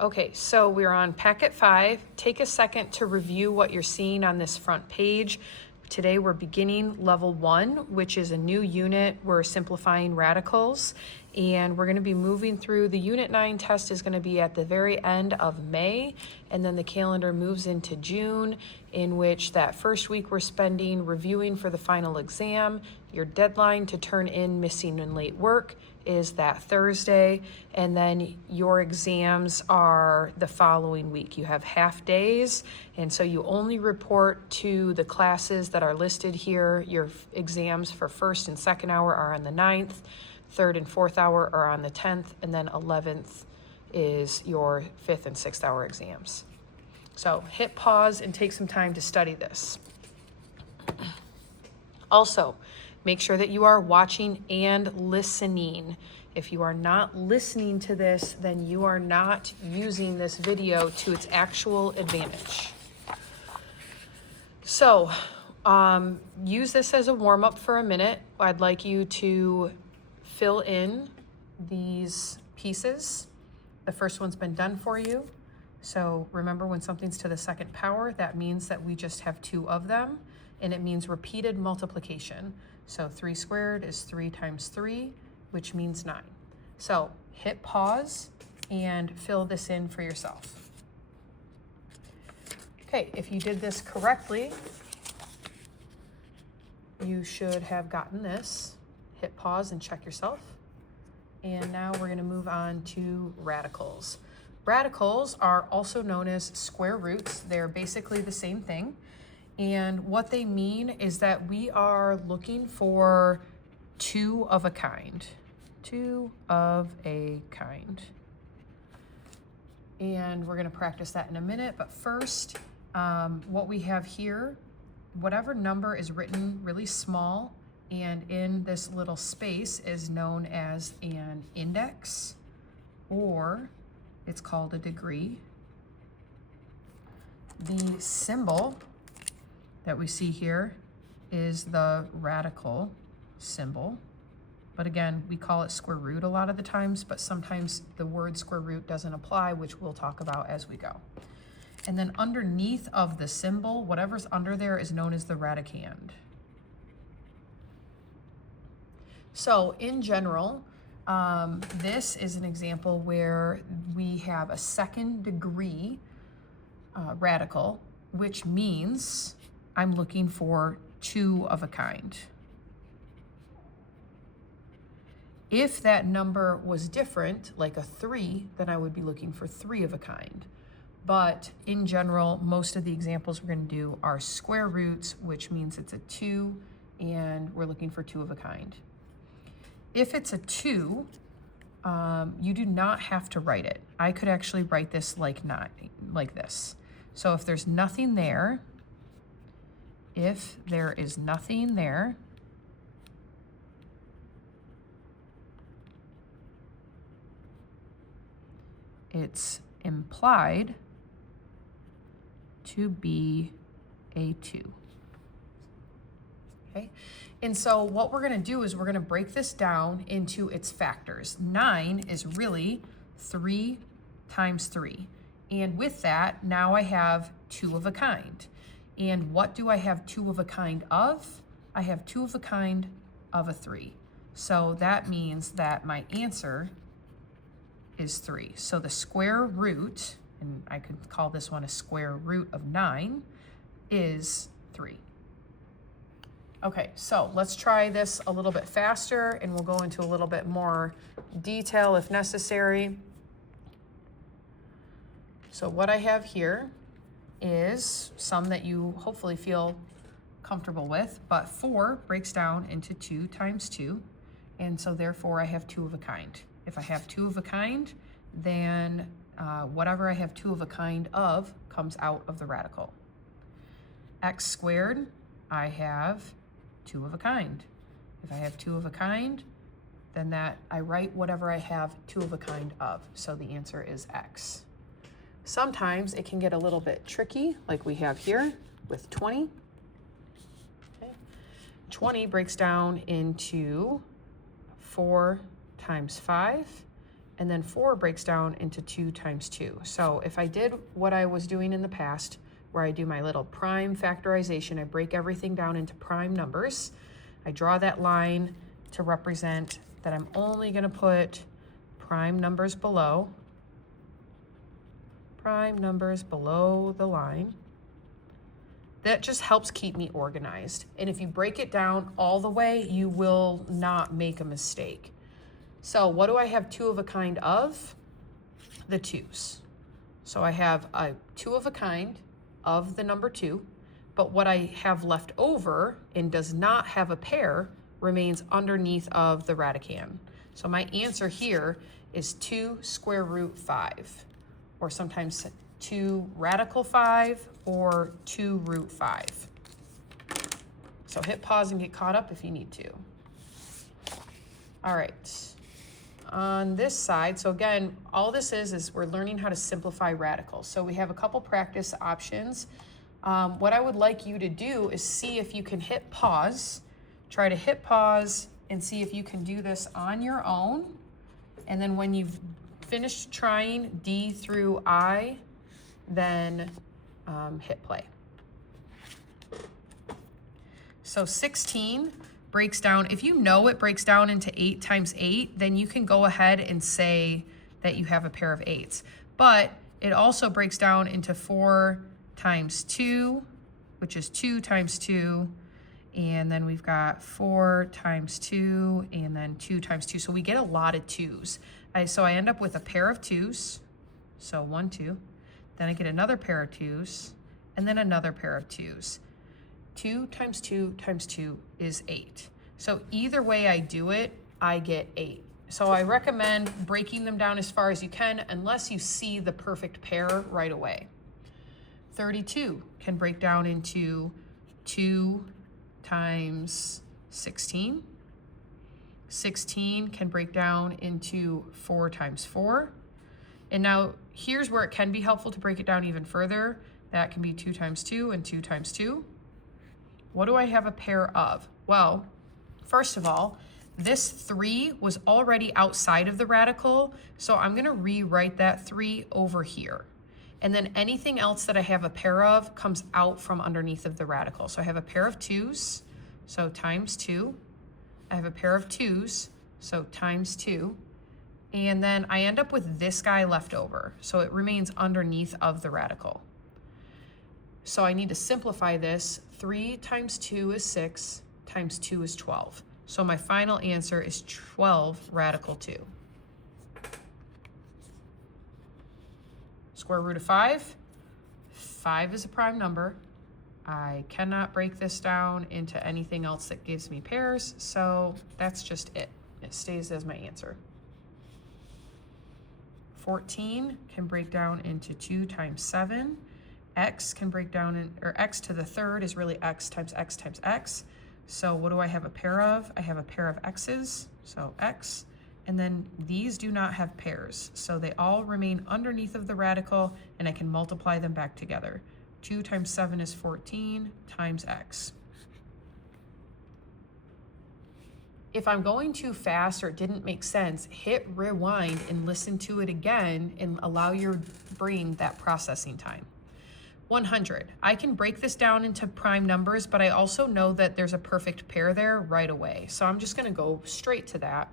Okay, so we're on packet 5. Take a second to review what you're seeing on this front page. Today we're beginning level 1, which is a new unit. We're simplifying radicals, and we're going to be moving through. The Unit 9 test is going to be at the very end of May, and then the calendar moves into June, in which that first week we're spending reviewing for the final exam. Your deadline to turn in missing and late work is that Thursday, and then your exams are the following week. You have half days, and so you only report to the classes that are listed here. Your exams for first and second hour are on the 9th, third and fourth hour are on the 10th, and then 11th is your fifth and sixth hour exams. So hit pause and take some time to study this. Also, make sure that you are watching and listening. If you are not listening to this, then you are not using this video to its actual advantage. So, use this as a warm-up for a minute. I'd like you to fill in these pieces. The first one's been done for you. So remember, when something's to the second power, that means that we just have 2 of them, and it means repeated multiplication. So 3 squared is 3 times 3, which means 9. So hit pause and fill this in for yourself. Okay, if you did this correctly, you should have gotten this. Hit pause and check yourself. And now we're going to move on to radicals. Radicals are also known as square roots. They're basically the same thing. And what they mean is that we are looking for 2 of a kind. 2 of a kind. And we're going to practice that in a minute. But first, what we have here, whatever number is written really small and in this little space is known as an index, or it's called a degree. The symbol that we see here is the radical symbol. But again, we call it square root a lot of the times, but sometimes the word square root doesn't apply, which we'll talk about as we go. And then underneath of the symbol, whatever's under there is known as the radicand. So in general, this is an example where we have a second degree radical, which means I'm looking for 2 of a kind. If that number was different, like a 3, then I would be looking for 3 of a kind. But in general, most of the examples we're going to do are square roots, which means it's a 2, and we're looking for 2 of a kind. If it's a 2, you do not have to write it. I could actually write this like this. So if there's nothing there, if there is nothing there, it's implied to be a 2. Okay, and so what we're going to do is we're going to break this down into its factors. 9 is really 3 times 3. And with that, now I have 2 of a kind. And what do I have 2 of a kind of? I have 2 of a kind of a 3. So that means that my answer is 3. So the square root, and I could call this one a square root of 9, is 3. Okay, so let's try this a little bit faster, and we'll go into a little bit more detail if necessary. So what I have here is some that you hopefully feel comfortable with, but 4 breaks down into 2 times 2, and so therefore I have 2 of a kind. If I have 2 of a kind, then whatever I have 2 of a kind of comes out of the radical. X squared, I have 2 of a kind. If I have 2 of a kind, then that I write whatever I have 2 of a kind of. So the answer is X. Sometimes it can get a little bit tricky, like we have here with 20. Okay. 20 breaks down into 4 times 5, and then 4 breaks down into 2 times 2. So if I did what I was doing in the past, where I do my little prime factorization, I break everything down into prime numbers. I draw that line to represent that I'm only going to put prime numbers below the line. That just helps keep me organized. And if you break it down all the way, you will not make a mistake. So what do I have 2 of a kind of? The 2's. So I have a 2 of a kind of the number 2, but what I have left over and does not have a pair remains underneath of the radicand. So my answer here is 2 square root 5, or sometimes 2 radical 5 or 2 root 5. So hit pause and get caught up if you need to. All right. On this side, so again, all this is we're learning how to simplify radicals. So we have a couple practice options. What I would like you to do is see if you can hit pause. Try to hit pause and see if you can do this on your own. And then when you've finished trying D through I, then hit play. So 16 breaks down, if you know it breaks down into 8 times 8, then you can go ahead and say that you have a pair of 8s. But it also breaks down into 4 times 2, which is 2 times 2, and then we've got 4 times 2, and then 2 times 2. So we get a lot of 2's. So I end up with a pair of 2's, so 1, 2. Then I get another pair of 2's, and then another pair of 2's. 2 times 2 times 2 is 8. So either way I do it, I get 8. So I recommend breaking them down as far as you can unless you see the perfect pair right away. 32 can break down into 2 times 16. 16 can break down into 4 times 4. And now here's where it can be helpful to break it down even further. That can be 2 times 2 and 2 times 2. What do I have a pair of? Well, first of all, this 3 was already outside of the radical, so I'm going to rewrite that 3 over here. And then anything else that I have a pair of comes out from underneath of the radical. So I have a pair of 2's, so times 2. I have a pair of 2's, so times 2. And then I end up with this guy left over, so it remains underneath of the radical. So I need to simplify this. 3 times 2 is 6, times 2 is 12. So my final answer is 12 radical 2. Square root of 5. 5 is a prime number. I cannot break this down into anything else that gives me pairs, so that's just it. It stays as my answer. 14 can break down into 2 times 7. X can break down or x to the third is really x times x times x. So what do I have a pair of? I have a pair of x's, so x. And then these do not have pairs, so they all remain underneath of the radical, and I can multiply them back together. 2 times 7 is 14 times x. If I'm going too fast or it didn't make sense, hit rewind and listen to it again and allow your brain that processing time. 100. I can break this down into prime numbers, but I also know that there's a perfect pair there right away. So I'm just going to go straight to that.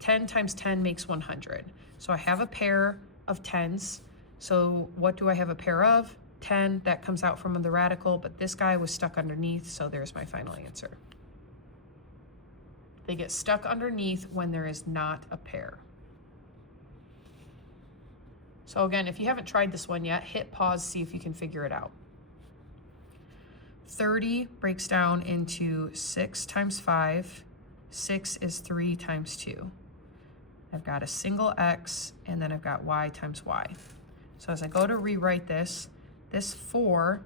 10 times 10 makes 100. So I have a pair of 10s. So what do I have a pair of? 10, that comes out from the radical, but this guy was stuck underneath, so there's my final answer. They get stuck underneath when there is not a pair. So again, if you haven't tried this one yet, hit pause, see if you can figure it out. 30 breaks down into 6 times 5. 6 is 3 times 2. I've got a single x, and then I've got y times y. So as I go to rewrite this, this 4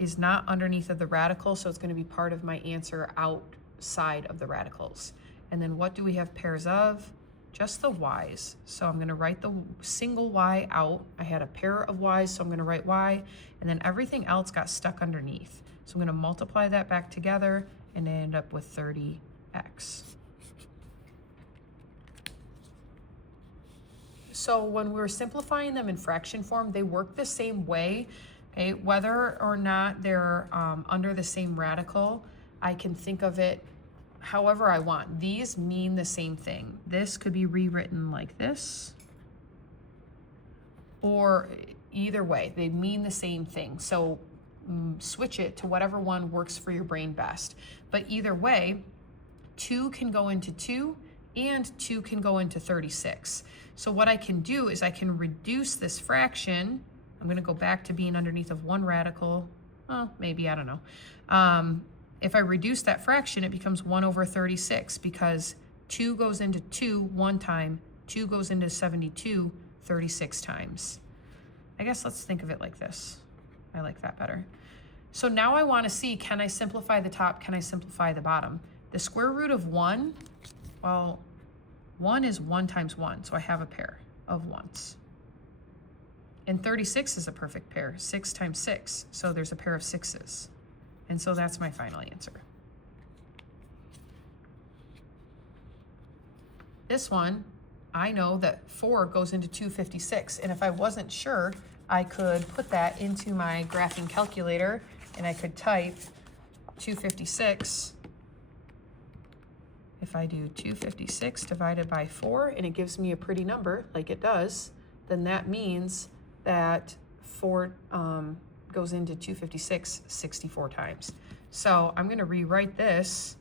is not underneath of the radical, so it's going to be part of my answer outside of the radicals. And then what do we have pairs of? Just the y's. So I'm going to write the single y out. I had a pair of y's, so I'm going to write y, and then everything else got stuck underneath. So I'm going to multiply that back together and end up with 30x. So when we're simplifying them in fraction form, they work the same way. Okay, whether or not they're under the same radical, I can think of it however I want. These mean the same thing. This could be rewritten like this, or either way, they mean the same thing. So switch it to whatever one works for your brain best. But either way, 2 can go into 2 and 2 can go into 36. So what I can do is I can reduce this fraction. I'm going to go back to being underneath of one radical. Oh, maybe, I don't know. If I reduce that fraction, it becomes 1 over 36 because 2 goes into 2 one time, 2 goes into 72 36 times. I guess let's think of it like this. I like that better. So now I want to see, can I simplify the top? Can I simplify the bottom? The square root of 1, well, 1 is 1 times 1, so I have a pair of 1s. And 36 is a perfect pair, 6 times 6, so there's a pair of 6s. And so that's my final answer. This one, I know that 4 goes into 256, and if I wasn't sure, I could put that into my graphing calculator and I could type 256. If I do 256 divided by 4 and it gives me a pretty number like it does, then that means that 4 goes into 256 64 times. So I'm going to rewrite this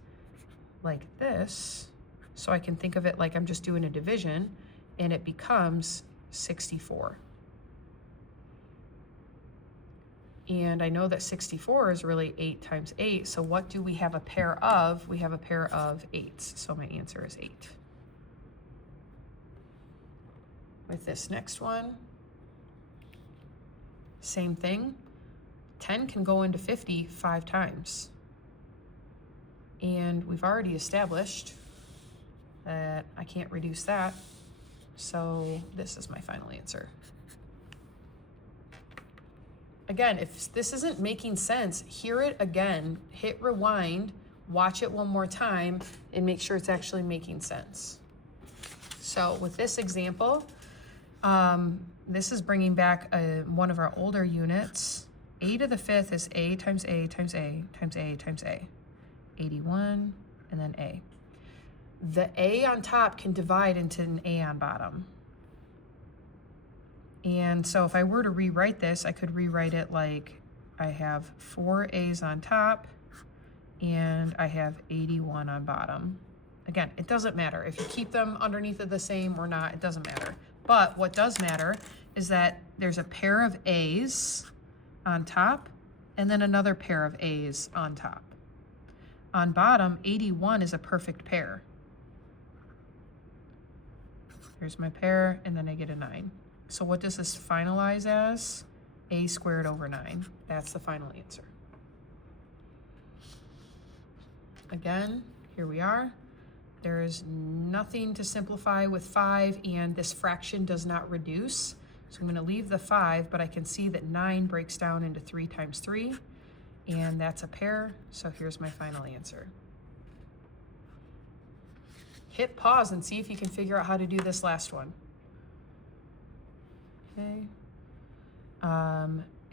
like this so I can think of it like I'm just doing a division, and it becomes 64. And I know that 64 is really 8 times 8, so what do we have a pair of? We have a pair of 8s, so my answer is 8. With this next one, same thing. 10 can go into 50 5 times. And we've already established that I can't reduce that, so this is my final answer. Again, if this isn't making sense, hear it again, hit rewind, watch it one more time, and make sure it's actually making sense. So with this example, this is bringing back one of our older units. A to the 5th is A times A times A times A times A. 81, and then A. The A on top can divide into an A on bottom. And so if I were to rewrite this, I could rewrite it like I have 4 A's on top and I have 81 on bottom. Again, it doesn't matter. If you keep them underneath of the same or not, it doesn't matter. But what does matter is that there's a pair of A's on top and then another pair of A's on top. On bottom, 81 is a perfect pair. There's my pair, and then I get a 9. So what does this finalize as? A squared over 9. That's the final answer. Again, here we are. There is nothing to simplify with 5, and this fraction does not reduce. So I'm going to leave the 5, but I can see that 9 breaks down into 3 times 3, and that's a pair. So here's my final answer. Hit pause and see if you can figure out how to do this last one. Okay.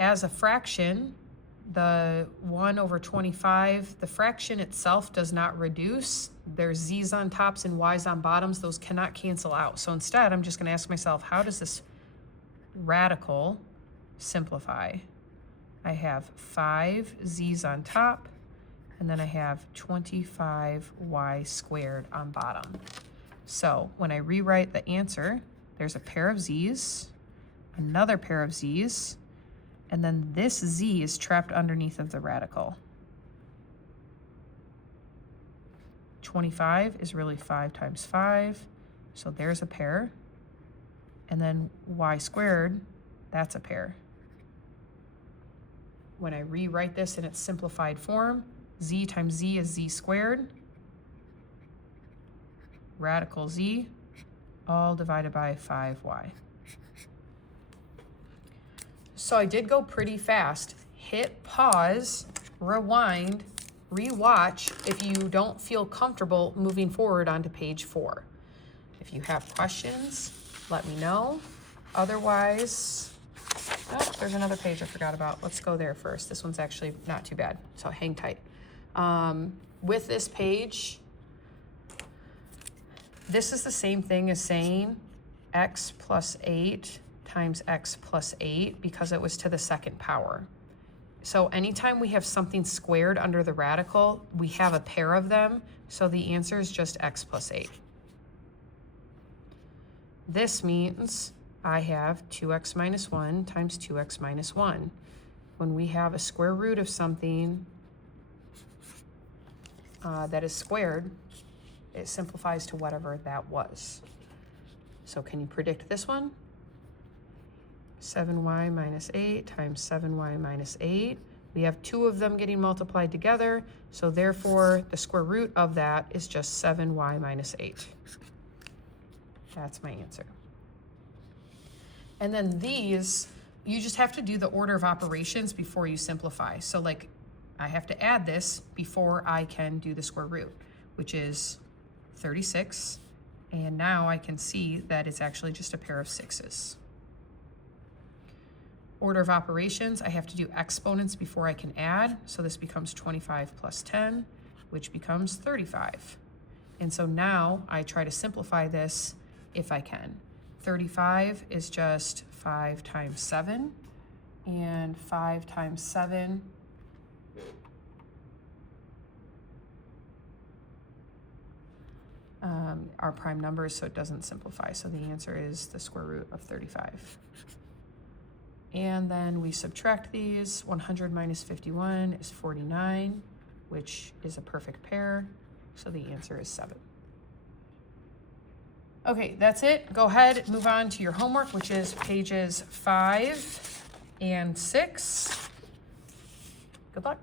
As a fraction, the 1 over 25, the fraction itself does not reduce. There's z's on tops and y's on bottoms. Those cannot cancel out. So instead, I'm just going to ask myself, how does this radical simplify? I have 5 z's on top, and then I have 25y squared on bottom. So when I rewrite the answer, there's a pair of z's, another pair of z's, and then this z is trapped underneath of the radical. 25 is really 5 times 5, so there's a pair. And then y squared, that's a pair. When I rewrite this in its simplified form, z times z is z squared, radical z, all divided by 5y. So I did go pretty fast. Hit pause, rewind, rewatch if you don't feel comfortable moving forward onto page 4. If you have questions, let me know. Otherwise, oh, there's another page I forgot about. Let's go there first. This one's actually not too bad, so hang tight. With this page, this is the same thing as saying x plus 8 times x plus 8 because it was to the second power. So anytime we have something squared under the radical, we have a pair of them, so the answer is just x plus 8. This means I have 2x minus 1 times 2x minus 1. When we have a square root of something that is squared, it simplifies to whatever that was. So can you predict this one? 7y minus 8 times 7y minus 8. We have two of them getting multiplied together, so therefore the square root of that is just 7y minus 8. That's my answer. And then these, you just have to do the order of operations before you simplify. So like, I have to add this before I can do the square root, which is 36. And now I can see that it's actually just a pair of 6s. Order of operations, I have to do exponents before I can add. So this becomes 25 plus 10, which becomes 35. And so now I try to simplify this if I can. 35 is just 5 times 7, and 5 times 7 are prime numbers, so it doesn't simplify. So the answer is the square root of 35. And then we subtract these. 100 minus 51 is 49, which is a perfect pair. So the answer is 7. Okay, that's it. Go ahead, move on to your homework, which is pages 5 and 6. Good luck.